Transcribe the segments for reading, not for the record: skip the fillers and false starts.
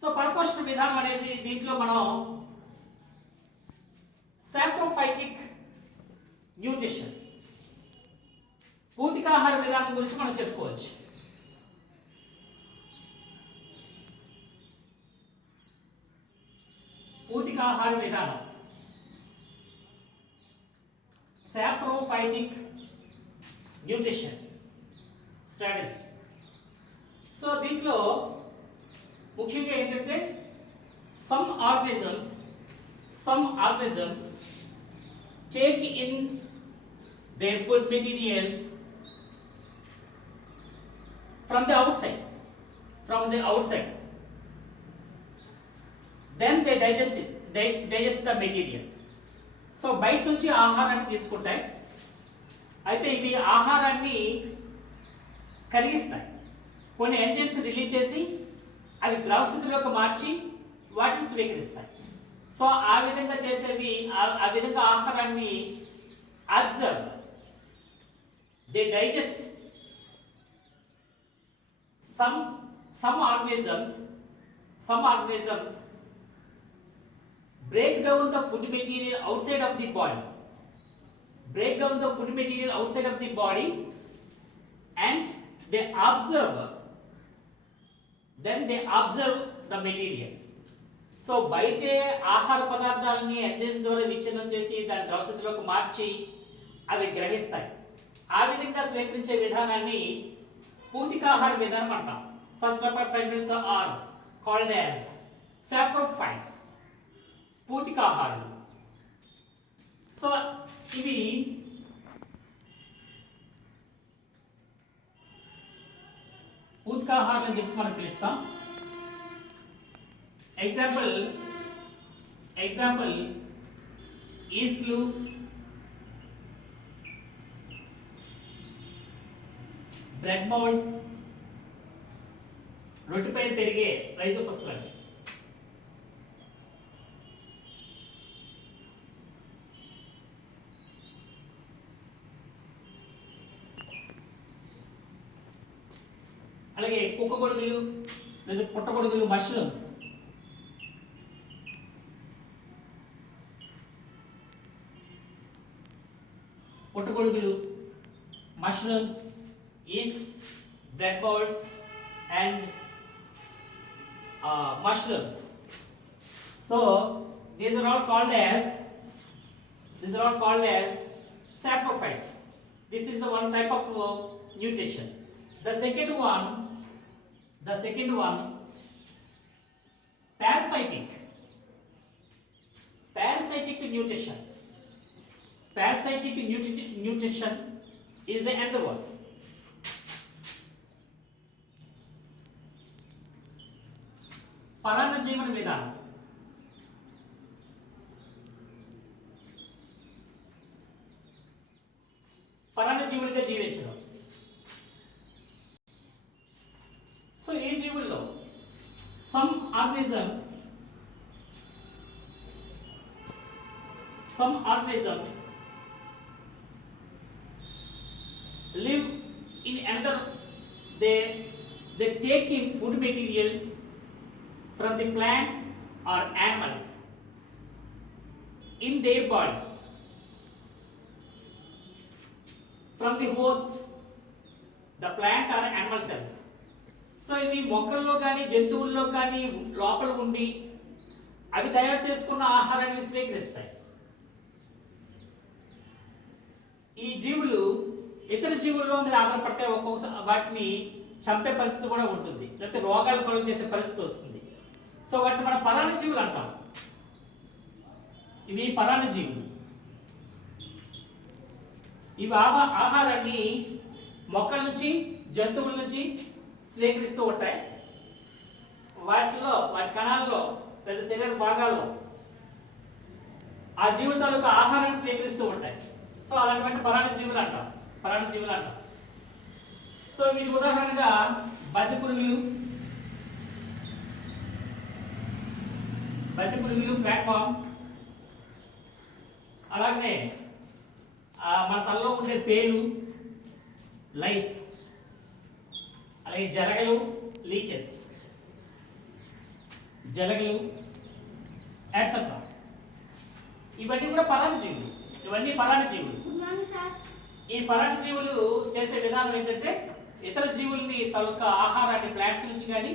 సో పరపోషణ విధానం అనేది దీంట్లో మనం సాప్రోఫైటిక్ న్యూట్రిషన్ పూతికాహార విధానం గురించి మనం చెప్పుకోవచ్చు. పూతికాహార విధానం సాప్రోఫైటిక్ న్యూట్రిషన్ స్ట్రాటజీ. సో దీంట్లో ముఖ్యంగా ఏంటంటే some organisms take in their food materials from the outside, then they digest the material. So బయట నుంచి ఆహారాన్ని తీసుకుంటాయి, అయితే ఇవి ఆహారాన్ని కరిగిస్తాయి, కొన్ని ఎంజైమ్స్ రిలీజ్ చేసి అవి ద్రవ స్థితిలోకి మార్చి వాటిని స్వీకరిస్తాయి. సో ఆ విధంగా చేసేవి ఆ విధంగా ఆహారాన్ని observe, they digest. some organisms break down the food material outside of the body, and they observe the material. So బయటే ఆహార పదార్థాలని ఎంజైమ్స్ ద్వారా విచ్ఛిన్నం చేసి దాని ద్రవస్థితిలోకి మార్చి అవి గ్రహిస్తాయి. ఆ విధంగా స్వీకరించే విధానాన్ని పూతికాహార విధానం అంటాం. Such rapid are called as saprophytes, పూతికాహారులు. సో ఇవి పూతికాహారులను చెప్పి మనం పిలుస్తాం. ఎగ్జాంపుల్ ఈస్లు, బ్రెడ్ బౌల్స్, రొట్టెపై పెరిగే రైజోఫస్లు. అలాగే కుక్కగొడుగులు లేదా పుట్టగొడుగులు, మష్రూమ్స్. పుట్టగొడుగులు, mushrooms, yeasts, bread balls, and mushrooms. So these are all called as saprophytes. This is the one type of nutrition. The second one parasitic nutrition. Parasitic nutrition is the another one. పరాన్నజీవన విధానం. పరాన్నజీవుడిగా జీవించడం. సో ఈ జీవుల్లో some organisms live in another, they take in food materials from the plants or animals in their body, from the host, the plant or animal cells. So ఇవి మొక్కల్లో కానీ జంతువుల్లో కానీ లోపల ఉండి అవి తయారు చేసుకున్న ఆహారాన్ని స్వీకరిస్తాయి. ఈ జీవులు ఇతర జీవుల్లో మీద ఆధారపడితే ఒక్కొక్కసారి వాటిని చంపే పరిస్థితి కూడా ఉంటుంది, లేకపోతే రోగాలు కలుగు చేసే పరిస్థితి వస్తుంది. సో వాటిని మనం పరాన్నజీవులు అంటాం. ఇవి పరాన్నజీవులు. ఇవి ఆహారాన్ని మొక్కల నుంచి జంతువుల నుంచి స్వీకరిస్తూ ఉంటాయి. వాటి కణాల్లో లేదా శరీర భాగాల్లో ఆ జీవుల తాలూకు ఆహారాన్ని స్వీకరిస్తూ ఉంటాయి. సో అలాంటి పరాన్నజీవులు అంటాం. సో వీటి ఉదాహరణగా బద్దె పురుగులు, ప్లాట్ఫామ్స్, అలాగే మన తలలో ఉండే పేలు, లైస్, అలాగే జలగలు, లీచెస్. జలగలు ఎట్సెట్రా. ఇవన్నీ కూడా పరాన్నజీవులు. ఇవన్నీ పరాన్నజీవులు. ఈ పరాన్నజీవులు చేసే విధానం ఏంటంటే ఇతర జీవుల్ని తాలూకా ఆహారాన్ని ప్లాంట్స్ నుంచి కానీ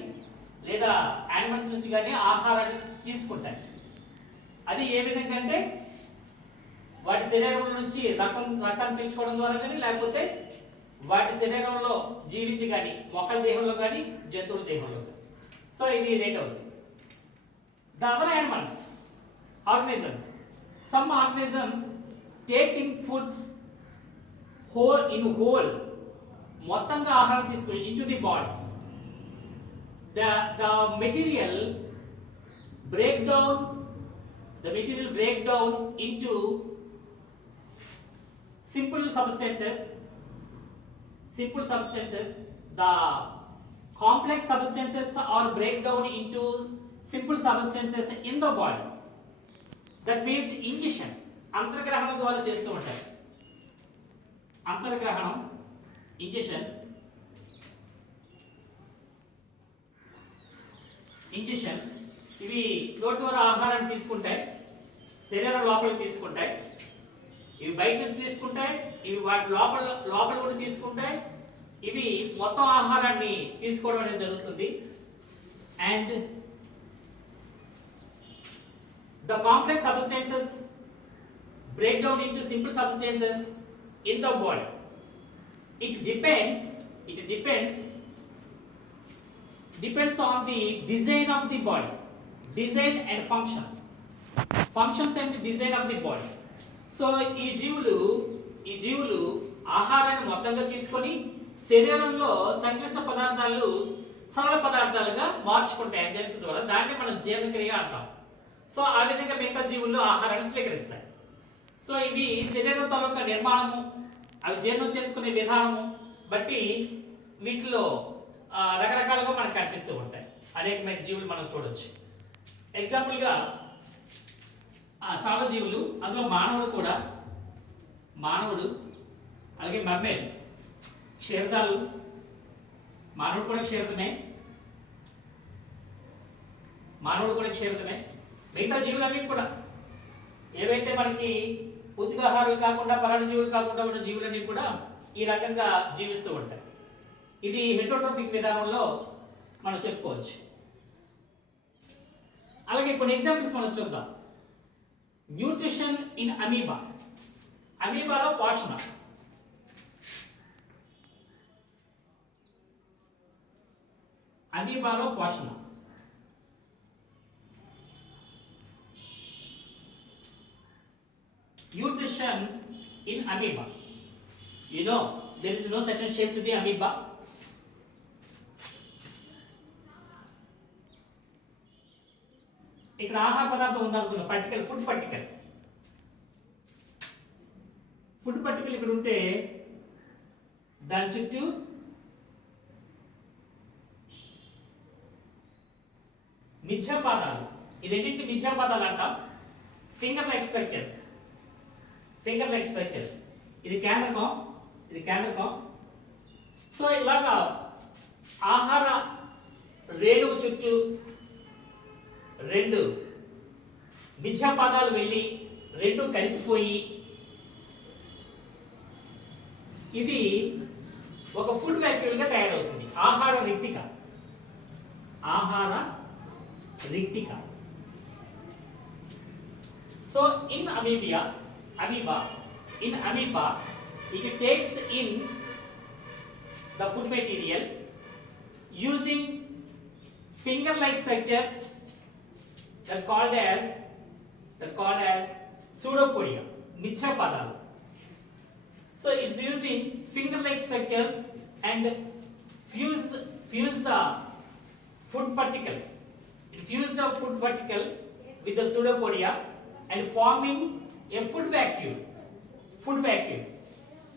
లేదా యానిమల్స్ నుంచి కానీ ఆహారాన్ని తీసుకుంటాయి. అది ఏ విధంగా అంటే వాటి శరీరం నుంచి రక్తాన్ని పీల్చుకోవడం ద్వారా కానీ లేకపోతే వాటి శరీరంలో జీవించి కానీ మొక్కల దేహంలో కానీ జంతువుల దేహంలో కానీ. సో ఇది రెండవది. The other animals organisms, some organisms take in food whole మొత్తంగా ఆహారం తీసుకుని into the body. The material break down into simple substances. The complex substances are break down into simple substances in the body. That means ingestion. అంతర్గ్రహణం ద్వారా చేస్తూ ఉంటారు. అంతర్గ్రహణం, ఇంజెషన్ ఇవి నోటి ద్వారా ఆహారాన్ని తీసుకుంటాయి, శరీరం లోపలికి తీసుకుంటాయి. ఇవి బయట నుంచి తీసుకుంటాయి, ఇవి వాటి లోపల కూడా తీసుకుంటాయి. ఇవి మొత్తం ఆహారాన్ని తీసుకోవడం అనేది జరుగుతుంది. And the complex substances break down into simple substances in the body. It depends on the design of the body, design and functions and design of the body. So ఈ జీవులు ఆహారాన్ని మొత్తంగా తీసుకొని శరీరంలో సంక్లిష్ట పదార్థాలు సరళ పదార్థాలుగా మార్చుకుంటాయి ఎంజైమ్స్ ద్వారా. దాన్ని మనం జీర్ణక్రియ అంటాం. సో ఆ విధంగా మిగతా జీవులు ఆహారాన్ని స్వీకరిస్తాయి. సో ఇవి శరీరం తాలూకా నిర్మాణము, అవి జీర్ణం చేసుకునే విధానము బట్టి వీటిలో రకరకాలుగా మనకు కనిపిస్తూ ఉంటాయి. అనేకమైన జీవులు మనం చూడొచ్చు. ఎగ్జాంపుల్గా చాలా జీవులు, అందులో మానవుడు అలాగే మర్మేల్స్, క్షీరదాలు. మానవుడు కూడా క్షీరదమే. మిగతా జీవులన్నీ కూడా ఏవైతే మనకి పూతికాహారాలు కాకుండా పరాన్నజీవులు కాకుండా ఉన్న జీవులన్నీ కూడా ఈ రకంగా జీవిస్తూ ఉంటాయి. ఇది హెటెరోట్రోఫిక్ విధానంలో మనం చెప్పుకోవచ్చు. అలాగే కొన్ని ఎగ్జాంపుల్స్ మనం చూద్దాం. Nutrition in amoeba. అమీబాలో పోషణ. Nutrition in amoeba. You know, there is no certain shape to the amoeba. ఇక్కడ ఆహార పదార్థం ఉందనుకుందాం. ఫుడ్ పర్టికల్ ఇక్కడ ఉంటే దాని చుట్టూ మిథ్యాపాదాలు. ఈ రెండింటి మిథ్యాపాదాలు అంటాం. Finger like structures. ఇది కేంద్రకం. సో ఇలాగా ఆహార రేణువు చుట్టూ రెండు మిథ్యాపాదాలు వెళ్ళి రెండు కలిసిపోయి ఇది ఒక ఫుడ్ వ్యాక్యూల్గా తయారవుతుంది. ఆహార రిక్తిక. So in amoeba, it takes in the food material using finger-like structures that called as pseudopodia, మిథ్యాపదాలు. So it's using finger-like structures and fuse the food particle. It fuse the food particle with the pseudopodia and forming a food vacuole.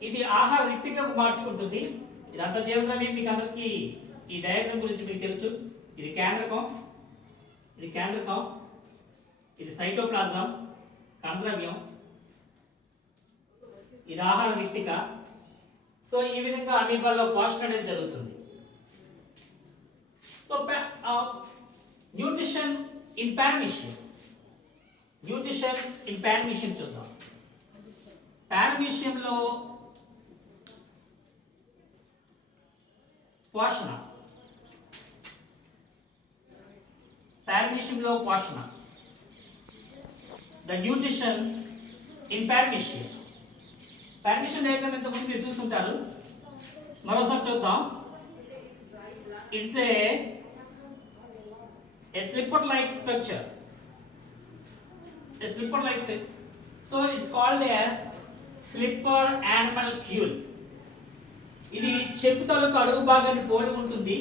ఇది ఆహార రిక్తిగా మార్చుకుంటుంది. ఇదంతా జీవద్రవ్యం. మీకు అందరికీ ఈ డయాగ్రామ్ గురించి మీకు తెలుసు. ఇది కేంద్రకం, ఇది సైటోప్లాజం, కణద్రవ్యం, ఇది ఆహార రిక్తిక. సో ఈ విధంగా అమీబాలో పోషణ అనేది జరుగుతుంది. So nutrition in paramecium. Nutrition in paramecium చూద్దాం. పారమీషియంలో పోషణ, పారమీషియంలో పోషణ, the nutrition in paramecium. Paramecium diagram ఇంతకుముందు మీరు చూసుంటారు, మరోసారి చూద్దాం. It's a slipper like structure, a slipper like structure. So it's called as slipper animalcule. ఇది చెప్పు తాలూకు అడుగు భాగాన్ని పోలి ఉంటుంది,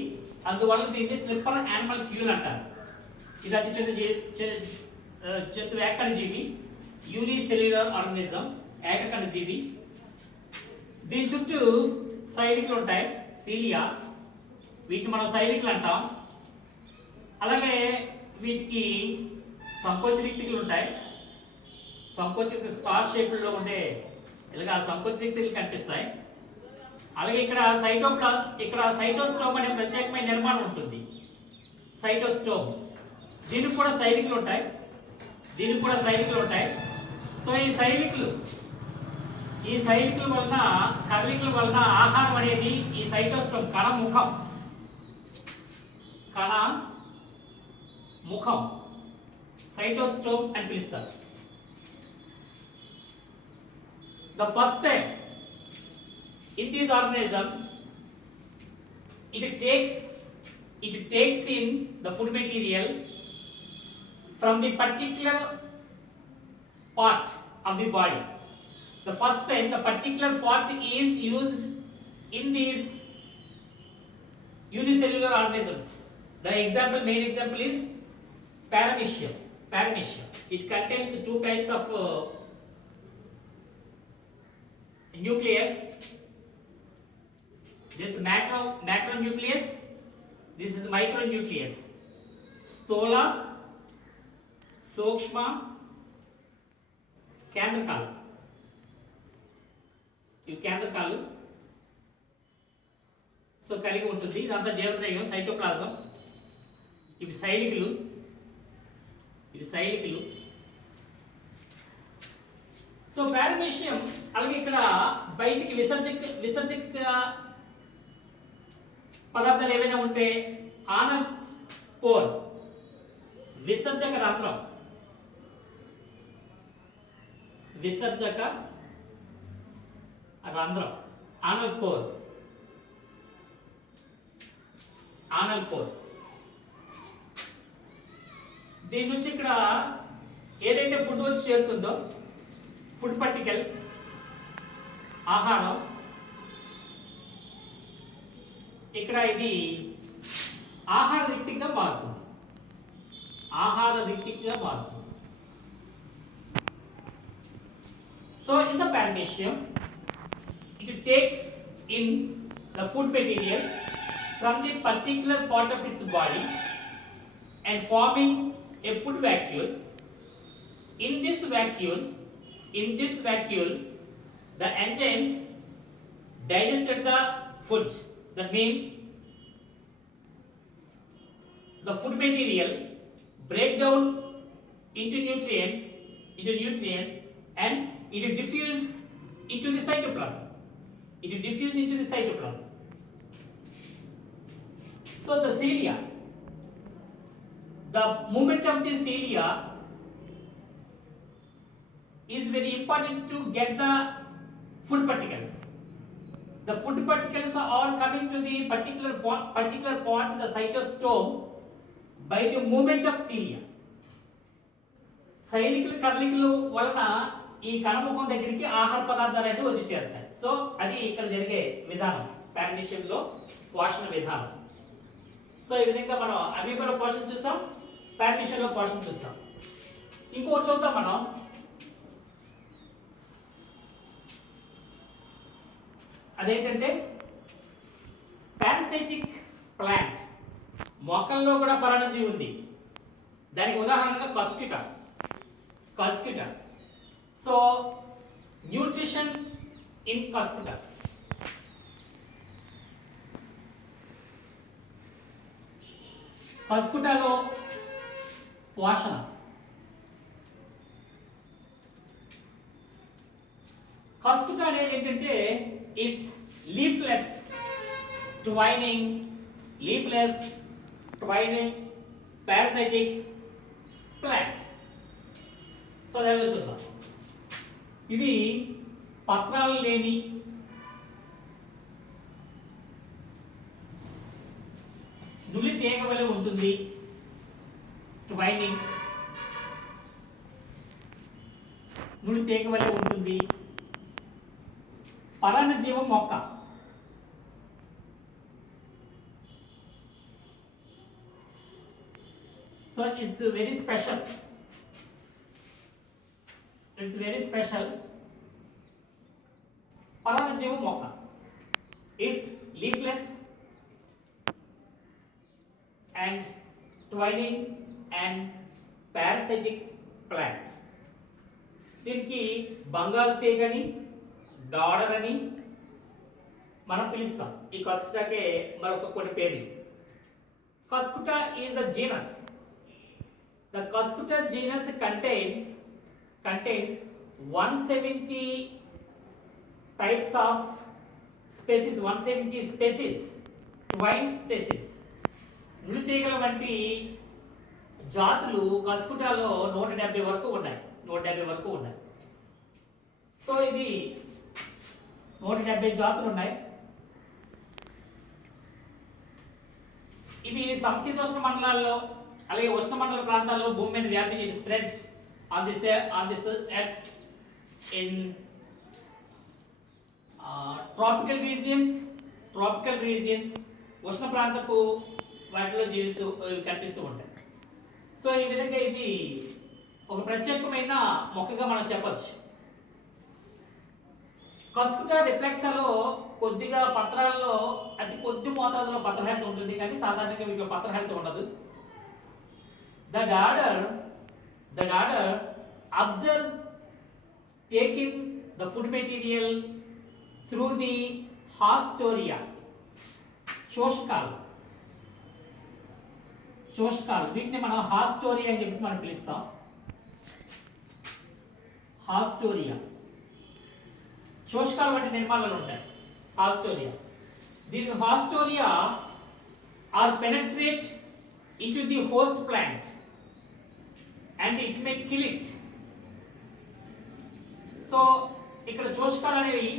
అందువల్ల దీన్ని స్లిప్పర్ యానిమల్క్యూల్ అంటారు. ఇది అతి చెందు ఏకకణ జీవి, యూనిసెల్యులర్ ఆర్గానిజం, ఏకకణ జీవి. దీని చుట్టూ సైలికలు ఉంటాయి, సీలియా, వీటిని మనం సైలికలు అంటాం. అలాగే వీటికి సంకోచనిక్తికలు ఉంటాయి. సంకోచనిక స్టార్ షేప్లో ఉండే ఇలాగా సంకోచనిక్తికలు కనిపిస్తాయి. అలాగే ఇక్కడ సైటోస్టోమ్ అనే ప్రత్యేకమైన నిర్మాణం ఉంటుంది, సైటోస్టోమ్. దీనికి కూడా సైలికలు ఉంటాయి. సో ఈ సైలికల వలన, కదలికల వలన ఆహారం అనేది ఈ సైటోస్టోమ్ కణ ముఖం సైటోస్టోమ్ అని పిలుస్తారు. The first step in these organisms, it takes in the food material from the particular part of the body. The first time the particular part is used in these unicellular organisms. The main example is paramecium. It contains two types of nucleus. This macronucleus, this is micronucleus. Stola, సూక్ష్మ, కేంద్రకాలు. ఇవి కేంద్రకాలు సో కలిగి ఉంటుంది. ఇదంతా జీవద్రవ్యం, సైటోప్లాజం. ఇవి సైలికలు. So paramecium. అలాగే ఇక్కడ బయటికి విసర్జక పదార్థాలు ఏవైనా ఉంటే ఆనల్ పోర్, విసర్జక రంధ్రం, ఆనల్ పోర్. దీని నుంచి ఇక్కడ ఏదైతే ఫుడ్ వచ్చి చేరుతుందో, ఫుడ్ పార్టికల్స్, ఆహారం, ఇక్కడ ఇది ఆహార రిక్తిగా మారుతుంది. So in the paramecium, it takes in the food material from the particular part of its body and forming a food vacuole. In this vacuole, the enzymes digested the food. That means the food material break down into nutrients and it diffuse into the cytoplasm. So the cilia, the movement of the cilia is very important to get the food particles. The food particles are all coming to the particular point, the cytostome, by the movement of cilia. సైలికలు కదలికలు వలన ఈ కణముఖం దగ్గరికి ఆహార పదార్థాలు అనేవి వచ్చి చేరుతాయి. సో అది ఇక్కడ జరిగే విధానం, పారమీషియంలో పోషణ విధానం. సో ఈ విధంగా మనం అమీబాలో పోషణ చూసాం, పారమీషియంలో పోషణ చూసాం. ఇంకోటి చూద్దాం మనం. అదేంటంటే పారాసైటిక్ ప్లాంట్. మొక్కల్లో కూడా పరాన్నజీవి ఉంది. దానికి ఉదాహరణగా Cuscuta. So nutrition in Cuscuta. కస్కిటాలో పోషణ. కస్కుట అనేది ఏంటంటే it's leafless twining parasitic plant. So అదే చూద్దాం. ఇది పత్రాలు లేని నులి తీగ వలె ఉంటుంది. ట్వైనింగ్ నులి తీగ వలె ఉంటుంది. పరాన్నజీవం మొక్క. So it's very special. పరాన్నజీవం మొక్క. It's leafless and twining and parasitic plant. దీనికి బంగారు తీగని డాడర్ అని మనం పిలుస్తాం. ఈ కస్కుటాకే మరొక కొన్ని పేర్లు. Cuscuta is the genus. The Cuscuta genus contains 170 types of species, 170 species, twine species. నులితీగల వంటి జాతులు కస్కుటాలో 170 వరకు ఉన్నాయి. సో ఇది 170 జాతులు ఉన్నాయి. ఇవి సమశీతోష్ణ మండలాల్లో అలాగే ఉష్ణమండల ప్రాంతాల్లో భూమి మీద వ్యాపించి spreads on this earth in tropical regions ఉష్ణ ప్రాంతపు వాటిలో కనిపిస్తూ ఉంటాయి. సో ఈ విధంగా ఇది ఒక ప్రత్యేకమైన మొక్కగా మనం చెప్పొచ్చు. కస్కుటా రిఫ్లెక్సాలో కొద్దిగా పత్రాల్లో అతి కొద్ది మోతాదులో పత్రహరిత ఉంటుంది, కానీ సాధారణంగా వీటిలో పత్రహరిత ఉండదు. The daughter observe taking the food material through the hastoria. చోషకాలు వీటిని మనం హాస్టోరియా అని చెప్పి మనం పిలుస్తాం. హాస్టోరియా చోషకాలు వంటి నిర్మాణాలు ఉంటాయి. Haustoria. These hastoria are penetrate into the host plant and it may kill it. So ఇక్కడ చోషకాలు అనేవి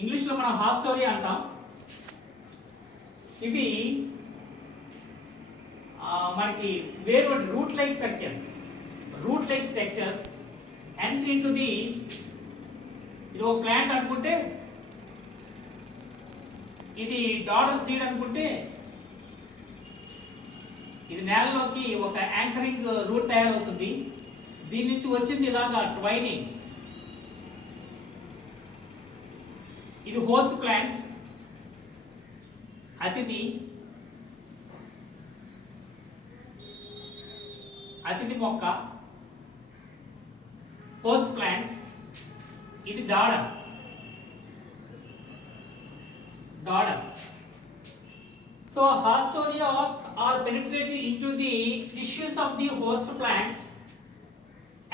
ఇంగ్లీష్లో మనం హాస్టోరియా అంటాం. ఇవి మనకి వేరు root like structures entry into the ఇది ఒక ప్లాంట్ అనుకుంటే, ఇది డాటర్ సీడ్ అనుకుంటే, ఇది నేలలోకి ఒక యాంకరింగ్ రూట్ తయారవుతుంది. దీని నుంచి వచ్చింది ఇలాగా ట్వైనింగ్. ఇది హోస్ట్ ప్లాంట్, అతిథి మొక్క. హోస్ట్ ప్లాంట్ ఇది daughter. So hasturias are penetrated into the tissues of the host plant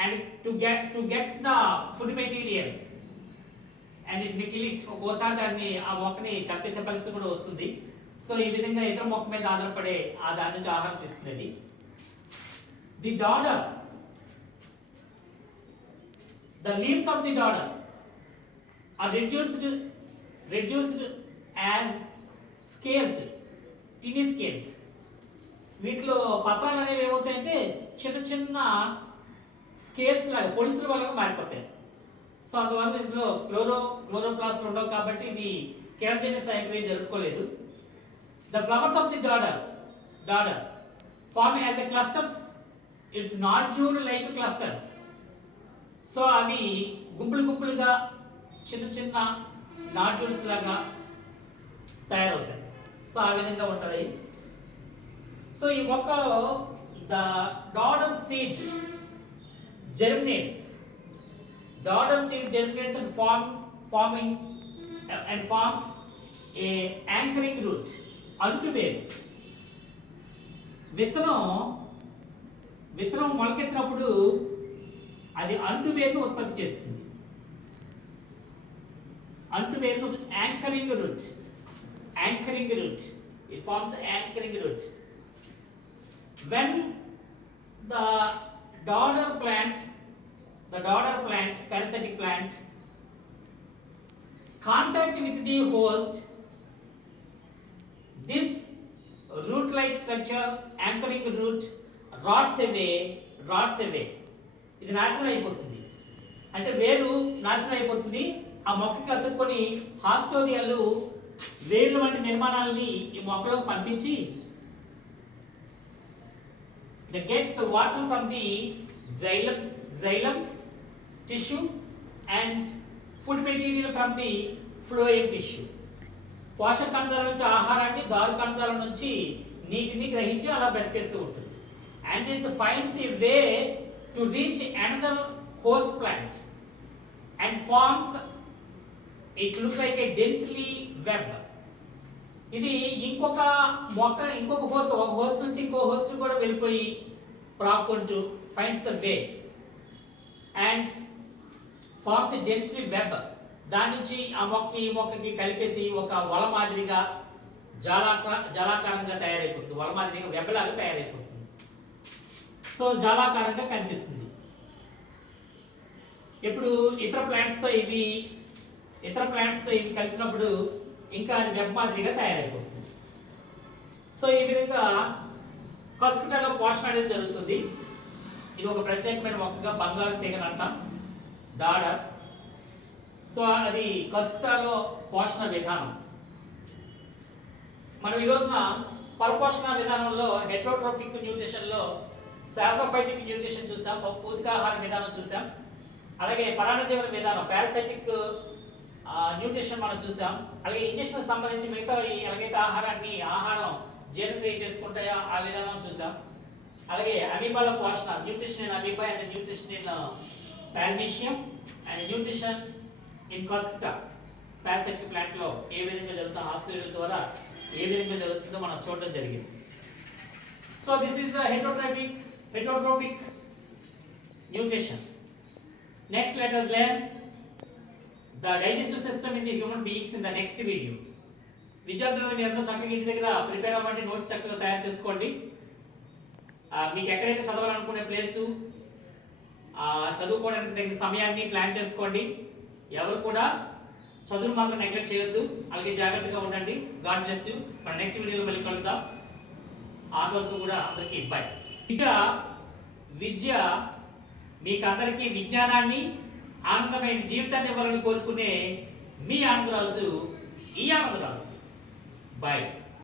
and to get the food material and it may kill it. ఒకసారి దాన్ని ఆ మొక్కని చంపేసే పరిస్థితి కూడా వస్తుంది. సో ఈ విధంగా ఇతర మొక్క మీద ఆధారపడే ఆ దాని నుంచి ఆహారం తీసుకునేది. The dodder, the leaves of the dodder are reduced as scales, tiny scales. వీటిలో పత్రాలు అనేవి ఏమవుతాయంటే చిన్న చిన్న స్కేల్స్ లాగా పొలుసుల వల్ల మారిపోతాయి. సో అందువల్ల ఇందులో క్లోరోప్లాస్ట్ ఉండవు కాబట్టి ఇది కేరజెనిస్ సైక్రీ జరుపుకోలేదు. The flowers of the dodder form as a clusters. It's nodule like clusters. So అవి గుంపులుగా చిన్న నాడ్యూల్స్ లాగా తయారవుతాయి. సో ఆ విధంగా ఉంటాయి. సో ఈ మొక్కలో the daughter seed germinates and forms a anchoring root. అంటువేరు. విత్తనం విత్తనం మొలకెత్తినప్పుడు అది అంటువేరును ఉత్పత్తి చేస్తుంది. అంటువేరును anchoring root. It forms anchoring root. When the daughter plant, parasitic plant, contact with the host, this root-like structure, anchoring root, rots away. ఇది నాశనం అయిపోతుంది. అంటే వేరు నాశనం అయిపోతుంది. ఆ మొక్కకి అతుక్కొని హాస్టోరియాలు వేర్లు వంటి నిర్మాణాలని ఈ మొక్కలకు పంపించి they get the water from the xylem tissue and food material from the phloem tissue. పోషక కణజాల నుంచి ఆహారాన్ని, దారు కణజాల నుంచి నీటిని గ్రహించి అలా బ్రతికేస్తూ ఉంటుంది. And it finds a way to reach another host plant and forms, it looks like a densely web. ఇది ఇంకొక మొక్క, ఇంకొక హోస్ట్, ఒక హోస్ట్ నుంచి ఇంకో హోస్ట్ కూడా వెళ్ళిపోయి ప్రాక్కుంటూ finds the way and forms a densely web. దాని నుంచి ఆ మొక్క ఈ మొక్కకి కలిపేసి ఒక వల మాదిరిగా జాలాకారంగా తయారైపోతుంది. వల మాదిరిగా వెబ్ లాగా తయారైపోతుంది. సో జాలాకారంగా కనిపిస్తుంది. ఇప్పుడు ఇతర ప్లాంట్స్తో ఇవి కలిసినప్పుడు ఇంకా అది వెబ్ మాదిరిగా తయారైపోతుంది. సో ఈ విధంగా కస్కుటాలో పోషణ అనేది జరుగుతుంది. ఇది ఒక ప్రత్యేకమైన మొక్కగా బంగారు తీగని అంటాం, డాడర్. సో అది కస్కుటాలో పోషణ విధానం. మనం ఈ రోజున పరపోషణ విధానంలో హెటరోట్రోఫిక్ న్యూట్రిషన్లో సాఫ్రోఫైటిక్ న్యూట్రిషన్ చూసాం, పోషకాహార విధానం చూసాం. అలాగే పరాన్నజీవన విధానం పారాసైటిక్ న్యూట్రిషన్ మనం చూసాం. అలాగే ఇంజెక్షన్ సంబంధించి మిగతా ఎలాగైతే ఆహారం జీర్ణక్రియ చేసుకుంటాయో ఆ విధానం చూసాం. అలాగే అమీబాల పోషణ, nutrition in amoeba and nutrition in paramecium and nutrition in cuscuta parasitic plant లో ఏ విధంగా జరుగుతుందో, హాస్టల్ ద్వారా ఏ విధంగా జరుగుతుందో మనం చూడడం జరిగింది. So this is the heterotrophic nutrition. Next let us learn the digestive system in the human beings in the next video. విద్యార్థులను మీరు అందరూ చక్కగా ఇంటి దగ్గర ప్రిపేర్ అవ్వండి, నోట్స్ చక్కగా తయారు చేసుకోండి. మీకు ఎక్కడైతే చదవాలనుకునే ప్లేసు, చదువుకోవడానికి తగిన సమయాన్ని ప్లాన్ చేసుకోండి. ఎవరు కూడా చదువును మాత్రం నెగ్లెక్ట్ చేయొద్దు. అలాగే జాగ్రత్తగా ఉండండి. God bless you. మన నెక్స్ట్ వీడియోలో మళ్ళీ కలుద్దాం. ఆందోళనకు కూడా అందరికీ బాయ్. విద్య మీకు అందరికీ విజ్ఞానాన్ని, ఆనందమైన జీవితాన్ని ఇవ్వాలని కోరుకునే మీ ఆనందరాజు, ఈ ఆనందరాజు. బాయ్.